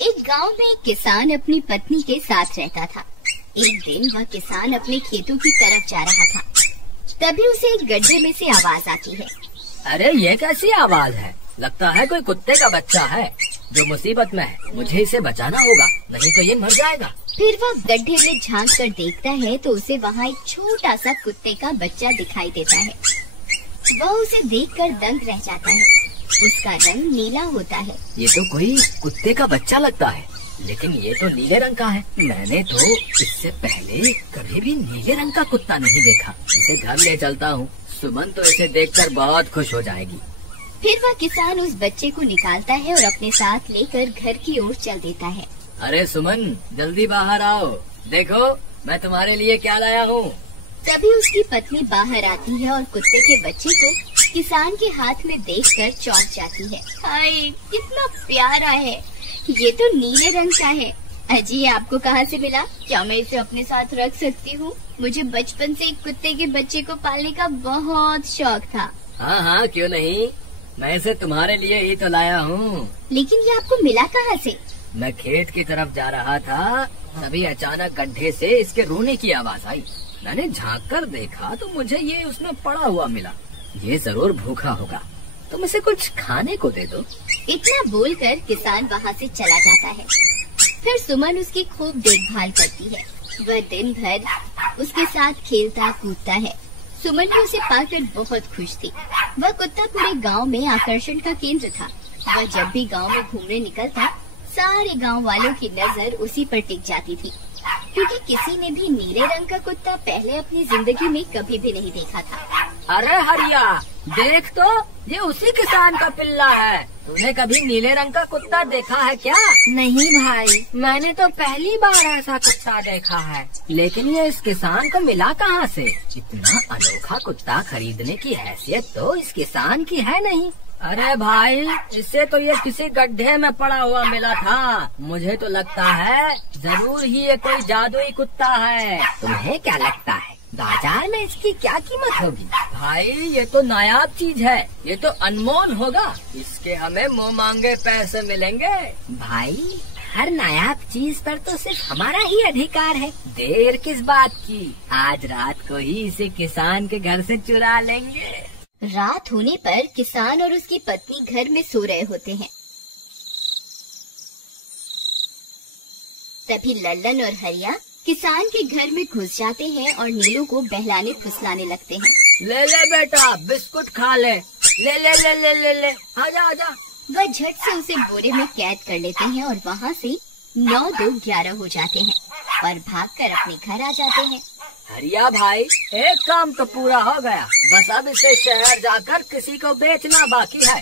एक गांव में एक किसान अपनी पत्नी के साथ रहता था। एक दिन वह किसान अपने खेतों की तरफ जा रहा था, तभी उसे एक गड्ढे में से आवाज आती है। अरे ये कैसी आवाज है? लगता है कोई कुत्ते का बच्चा है जो मुसीबत में है। मुझे इसे बचाना होगा, नहीं तो ये मर जाएगा। फिर वह गड्ढे में झांक कर देखता है तो उसे वहाँ एक छोटा सा कुत्ते का बच्चा दिखाई देता है। वह उसे देखकर दंग रह जाता है। उसका रंग नीला होता है। ये तो कोई कुत्ते का बच्चा लगता है, लेकिन ये तो नीले रंग का है। मैंने तो इससे पहले कभी भी नीले रंग का कुत्ता नहीं देखा। इसे घर ले चलता हूँ, सुमन तो इसे देखकर बहुत खुश हो जाएगी। फिर वह किसान उस बच्चे को निकालता है और अपने साथ लेकर घर की ओर चल देता है। अरे सुमन, जल्दी बाहर आओ, देखो मैं तुम्हारे लिए क्या लाया हूँ। तभी उसकी पत्नी बाहर आती है और कुत्ते के बच्चे को किसान के हाथ में देखकर चौंक जाती है। हाय, कितना प्यारा है, ये तो नीले रंग का है। अजी, ये आपको कहाँ से मिला? क्या मैं इसे अपने साथ रख सकती हूँ? मुझे बचपन से एक कुत्ते के बच्चे को पालने का बहुत शौक था। हाँ हाँ, क्यों नहीं, मैं इसे तुम्हारे लिए ही तो लाया हूँ। लेकिन ये आपको मिला कहाँ से? मैं खेत की तरफ जा रहा था, तभी अचानक गड्ढे से इसके रोने की आवाज आई। मैंने झांक कर देखा तो मुझे ये उसमें पड़ा हुआ मिला। ये जरूर भूखा होगा, तुम इसे कुछ खाने को दे दो। इतना बोलकर किसान वहाँ से चला जाता है। फिर सुमन उसकी खूब देखभाल करती है। वह दिन भर उसके साथ खेलता कूदता है। सुमन भी उसे पाकर बहुत खुश थी। वह कुत्ता पूरे गांव में आकर्षण का केंद्र था। वह जब भी गांव में घूमने निकलता, सारे गांव वालों की नजर उसी पर टिक जाती थी, क्योंकि किसी ने भी नीले रंग का कुत्ता पहले अपनी जिंदगी में कभी भी नहीं देखा था। अरे हरिया, देख तो, ये उसी किसान का पिल्ला है। तूने कभी नीले रंग का कुत्ता देखा है क्या? नहीं भाई, मैंने तो पहली बार ऐसा कुत्ता देखा है। लेकिन ये इस किसान को मिला कहाँ से? इतना अनोखा कुत्ता खरीदने की हैसियत तो इस किसान की है नहीं। अरे भाई, इससे तो ये किसी गड्ढे में पड़ा हुआ मिला था। मुझे तो लगता है जरूर ही ये कोई जादुई कुत्ता है। तुम्हें क्या लगता है बाजार में इसकी क्या कीमत होगी? भाई, ये तो नायाब चीज है, ये तो अनमोल होगा। इसके हमें मुँह मांगे पैसे मिलेंगे। भाई, हर नायाब चीज पर तो सिर्फ हमारा ही अधिकार है। देर किस बात की, आज रात को ही इसे किसान के घर से चुरा लेंगे। रात होने पर किसान और उसकी पत्नी घर में सो रहे होते हैं। तभी लल्लन और हरिया किसान के घर में घुस जाते हैं और नीलू को बहलाने फुसलाने लगते हैं। ले ले बेटा, बिस्कुट खा ले, ले ले ले ले ले ले, आजा आजा। वह झट से उसे बोरे में कैद कर लेते हैं और वहाँ से 9-2-11 हो जाते हैं और भागकर अपने घर आ जाते हैं। हरिया भाई, एक काम तो पूरा हो गया, बस अब इसे शहर जाकर किसी को बेचना बाकी है।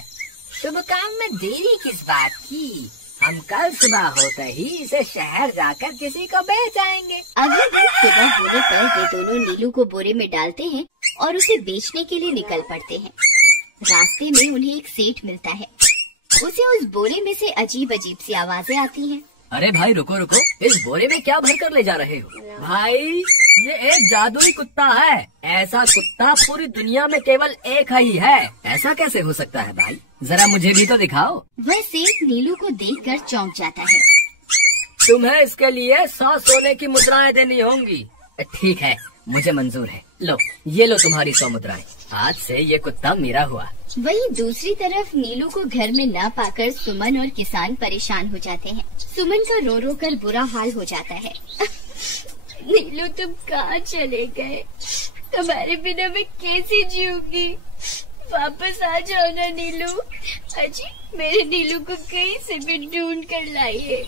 शुभ काम में देरी किस बात की? हम कल सुबह होते ही इसे शहर जाकर किसी को बेच आएंगे। अगले दिन सुबह होने पर ये दोनों नीलू को बोरे में डालते हैं और उसे बेचने के लिए निकल पड़ते हैं। रास्ते में उन्हें एक सेठ मिलता है। उसे उस बोरे में से अजीब अजीब सी आवाजें आती हैं। अरे भाई रुको रुको, इस बोरे में क्या भर कर ले जा रहे हो? भाई, ये एक जादुई कुत्ता है। ऐसा कुत्ता पूरी दुनिया में केवल एक ही है। ऐसा कैसे हो सकता है भाई? जरा मुझे भी तो दिखाओ। वह सेठ नीलू को देखकर चौंक जाता है। तुम्हें इसके लिए 100 सोने की मुद्राएं देनी होंगी। ठीक है, मुझे मंजूर है। लो, ये लो तुम्हारी 100 मुद्राएं। आज से ये कुत्ता मेरा हुआ। वहीं दूसरी तरफ नीलू को घर में न पाकर सुमन और किसान परेशान हो जाते हैं। सुमन का रो रो कर बुरा हाल हो जाता है। नीलू, तुम कहाँ चले गए? तुम्हारे बिना मैं कैसे जीऊंगी? वापस आ जाओ ना नीलू। अजी, मेरे नीलू को कहीं से भी ढूंढ कर लाइए।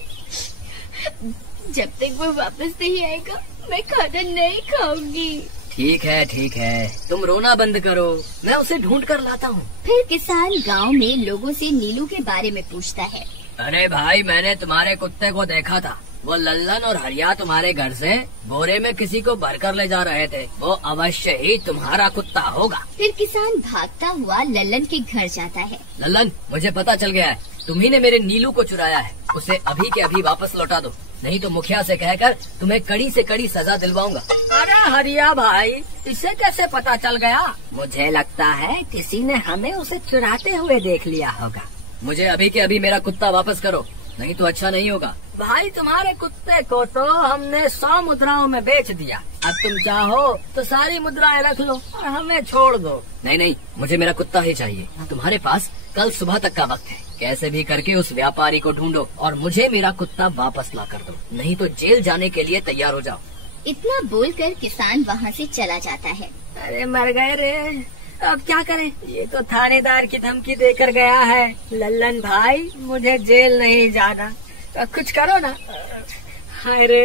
जब तक वो वापस नहीं आएगा मैं खाना नहीं खाऊंगी। ठीक है, तुम रोना बंद करो, मैं उसे ढूंढ कर लाता हूँ। फिर किसान गांव में लोगों से नीलू के बारे में पूछता है। अरे भाई, मैंने तुम्हारे कुत्ते को देखा था। वो लल्लन और हरिया तुम्हारे घर से बोरे में किसी को भरकर ले जा रहे थे। वो अवश्य ही तुम्हारा कुत्ता होगा। फिर किसान भागता हुआ लल्लन के घर जाता है। लल्लन, मुझे पता चल गया है, तुम्ही ने मेरे नीलू को चुराया है। उसे अभी के अभी वापस लौटा दो, नहीं तो मुखिया से कहकर तुम्हें कड़ी से कड़ी सजा दिलवाऊंगा। अरे हरिया भाई, इसे कैसे पता चल गया? मुझे लगता है किसी ने हमें उसे चुराते हुए देख लिया होगा। मुझे अभी के अभी मेरा कुत्ता वापस करो, नहीं तो अच्छा नहीं होगा। भाई तुम्हारे कुत्ते को तो हमने 100 मुद्राओं में बेच दिया, अब तुम चाहो तो सारी मुद्राएं रख लो और हमें छोड़ दो। नहीं नहीं, मुझे मेरा कुत्ता ही चाहिए। तुम्हारे पास कल सुबह तक का वक्त है, कैसे भी करके उस व्यापारी को ढूंढो और मुझे मेरा कुत्ता वापस ला कर दो, नहीं तो जेल जाने के लिए तैयार हो जाओ। इतना बोलकर किसान वहाँ से चला जाता है। अरे मर गए रे, अब क्या करें, ये तो थानेदार की धमकी देकर गया है। लल्लन भाई, मुझे जेल नहीं जाना, कुछ करो ना। हाय रे,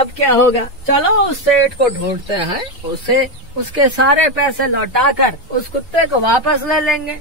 अब क्या होगा। चलो उस सेठ को ढूंढते हैं, उसे उसके सारे पैसे लौटाकर उस कुत्ते को वापस ले लेंगे।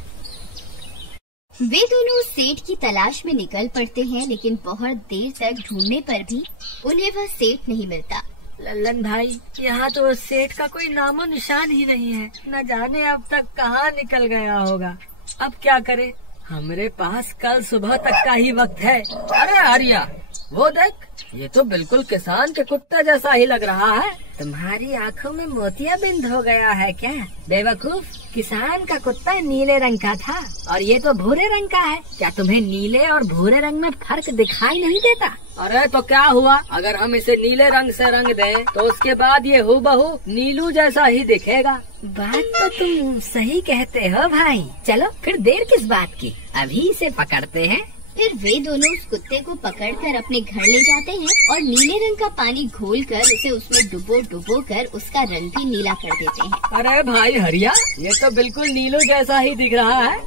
वे दोनों उस सेठ की तलाश में निकल पड़ते हैं, लेकिन बहुत देर तक ढूंढने पर भी उन्हें वह सेठ नहीं मिलता। लल्लन भाई, यहाँ तो उस सेठ का कोई नामो निशान ही नहीं है, न जाने अब तक कहाँ निकल गया होगा। अब क्या करें, हमारे पास कल सुबह तक का ही वक्त है। अरे आर्या, वो देख, ये तो बिल्कुल किसान के कुत्ते जैसा ही लग रहा है। तुम्हारी आँखों में मोतियाबिंद हो गया है क्या बेवकूफ? किसान का कुत्ता नीले रंग का था और ये तो भूरे रंग का है। क्या तुम्हें नीले और भूरे रंग में फर्क दिखाई नहीं देता? अरे तो क्या हुआ, अगर हम इसे नीले रंग से रंग दें तो उसके बाद ये हूबहू नीलू जैसा ही दिखेगा। बात तो तुम सही कहते हो भाई। चलो फिर देर किस बात की, अभी इसे पकड़ते हैं। फिर वे दोनों उस कुत्ते को पकड़कर अपने घर ले जाते हैं और नीले रंग का पानी घोलकर उसे उसमें डुबो कर उसका रंग भी नीला कर देते हैं। अरे भाई हरिया, ये तो बिल्कुल नीलू जैसा ही दिख रहा है।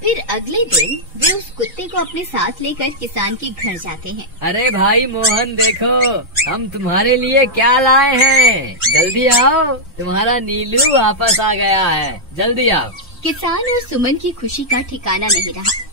फिर अगले दिन वे उस कुत्ते को अपने साथ लेकर किसान के घर जाते हैं। अरे भाई मोहन, देखो हम तुम्हारे लिए क्या लाए हैं, जल्दी आओ, तुम्हारा नीलू वापस आ गया है, जल्दी आओ। किसान और सुमन की खुशी का ठिकाना नहीं रहा।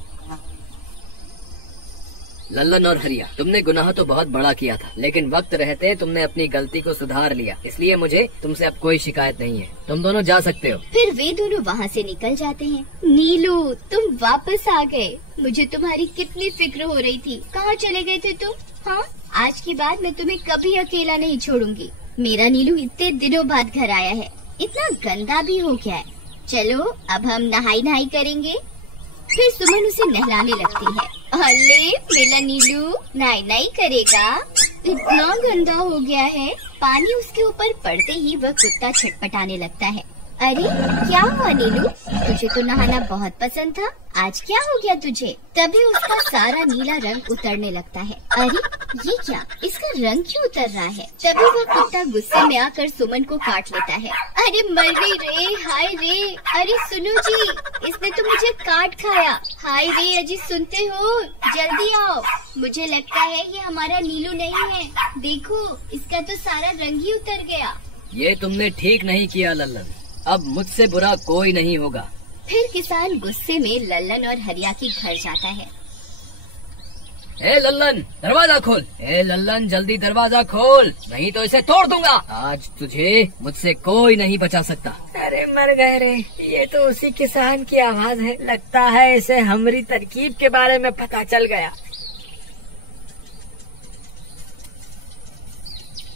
लल्लन और हरिया, तुमने गुनाह तो बहुत बड़ा किया था, लेकिन वक्त रहते तुमने अपनी गलती को सुधार लिया, इसलिए मुझे तुमसे अब कोई शिकायत नहीं है, तुम दोनों जा सकते हो। फिर वे दोनों वहाँ से निकल जाते हैं। नीलू, तुम वापस आ गए, मुझे तुम्हारी कितनी फिक्र हो रही थी। कहाँ चले गए थे तुम? हाँ, आज के बाद मैं तुम्हें कभी अकेला नहीं छोड़ूंगी। मेरा नीलू इतने दिनों बाद घर आया है, इतना गंदा भी हो गया है। चलो अब हम नहाई करेंगे। फिर सुमन उसे नहलाने लगती है। अरे मेरा नीलू नहाई करेगा, इतना गंदा हो गया है। पानी उसके ऊपर पड़ते ही वह कुत्ता छटपटाने लगता है। अरे क्या हुआ नीलू, तुझे तो नहाना बहुत पसंद था, आज क्या हो गया तुझे? तभी उसका सारा नीला रंग उतरने लगता है। अरे ये क्या, इसका रंग क्यों उतर रहा है? तभी वह कुत्ता गुस्से में आकर सुमन को काट लेता है। अरे मर गई रे, हाय रे। अरे सुनो जी, इसने तो मुझे काट खाया। हाय रे, अजी सुनते हो, जल्दी आओ। मुझे लगता है ये हमारा नीलू नहीं है, देखो इसका तो सारा रंग ही उतर गया। ये तुमने ठीक नहीं किया लल्लन, अब मुझसे बुरा कोई नहीं होगा। फिर किसान गुस्से में लल्लन और हरिया के घर जाता है। ए लल्लन, दरवाजा खोल। ए लल्लन, जल्दी दरवाजा खोल, नहीं तो इसे तोड़ दूंगा। आज तुझे मुझसे कोई नहीं बचा सकता। अरे मर गए रे, ये तो उसी किसान की आवाज है, लगता है इसे हमारी तरकीब के बारे में पता चल गया।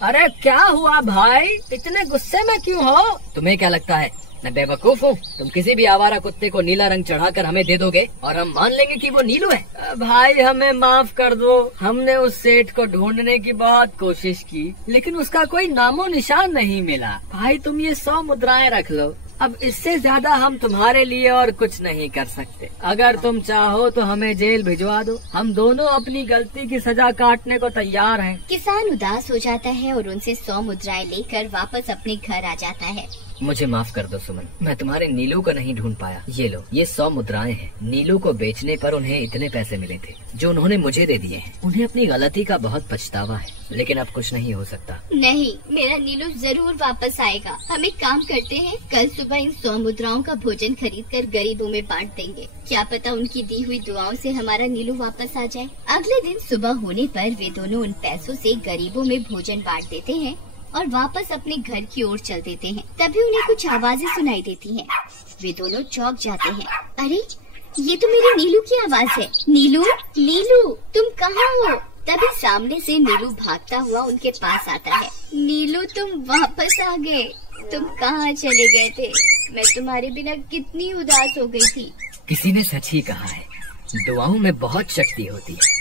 अरे क्या हुआ भाई, इतने गुस्से में क्यों हो? तुम्हें क्या लगता है मैं बेवकूफ हूँ? तुम किसी भी आवारा कुत्ते को नीला रंग चढ़ाकर हमें दे दोगे और हम मान लेंगे कि वो नीलू है? भाई हमें माफ कर दो, हमने उस सेठ को ढूंढने की बहुत कोशिश की, लेकिन उसका कोई नामो निशान नहीं मिला। भाई तुम ये 100 मुद्राएं रख लो, अब इससे ज्यादा हम तुम्हारे लिए और कुछ नहीं कर सकते। अगर तुम चाहो तो हमें जेल भिजवा दो, हम दोनों अपनी गलती की सजा काटने को तैयार हैं। किसान उदास हो जाता है और उनसे 100 मुद्राएं लेकर वापस अपने घर आ जाता है। मुझे माफ कर दो सुमन, मैं तुम्हारे नीलू को नहीं ढूंढ पाया। ये लो, ये 100 मुद्राएं हैं। नीलू को बेचने पर उन्हें इतने पैसे मिले थे जो उन्होंने मुझे दे दिए हैं। उन्हें अपनी गलती का बहुत पछतावा है, लेकिन अब कुछ नहीं हो सकता। नहीं, मेरा नीलू जरूर वापस आएगा। हम एक काम करते हैं, कल सुबह इन 100 मुद्राओं का भोजन खरीदकर गरीबों में बांट देंगे। क्या पता उनकी दी हुई दुआओं से हमारा नीलू वापस आ जाए। अगले दिन सुबह होने पर वे दोनों उन पैसों से गरीबों में भोजन बांट देते हैं और वापस अपने घर की ओर चल देते हैं। तभी उन्हें कुछ आवाजें सुनाई देती हैं। वे दोनों चौंक जाते हैं। अरे ये तो मेरे नीलू की आवाज है। नीलू, नीलू तुम कहाँ हो? तभी सामने से नीलू भागता हुआ उनके पास आता है। नीलू तुम वापस आ गए, तुम कहाँ चले गए थे? मैं तुम्हारे बिना कितनी उदास हो गई थी। किसी ने सच ही कहा है, दुआओं में बहुत शक्ति होती है।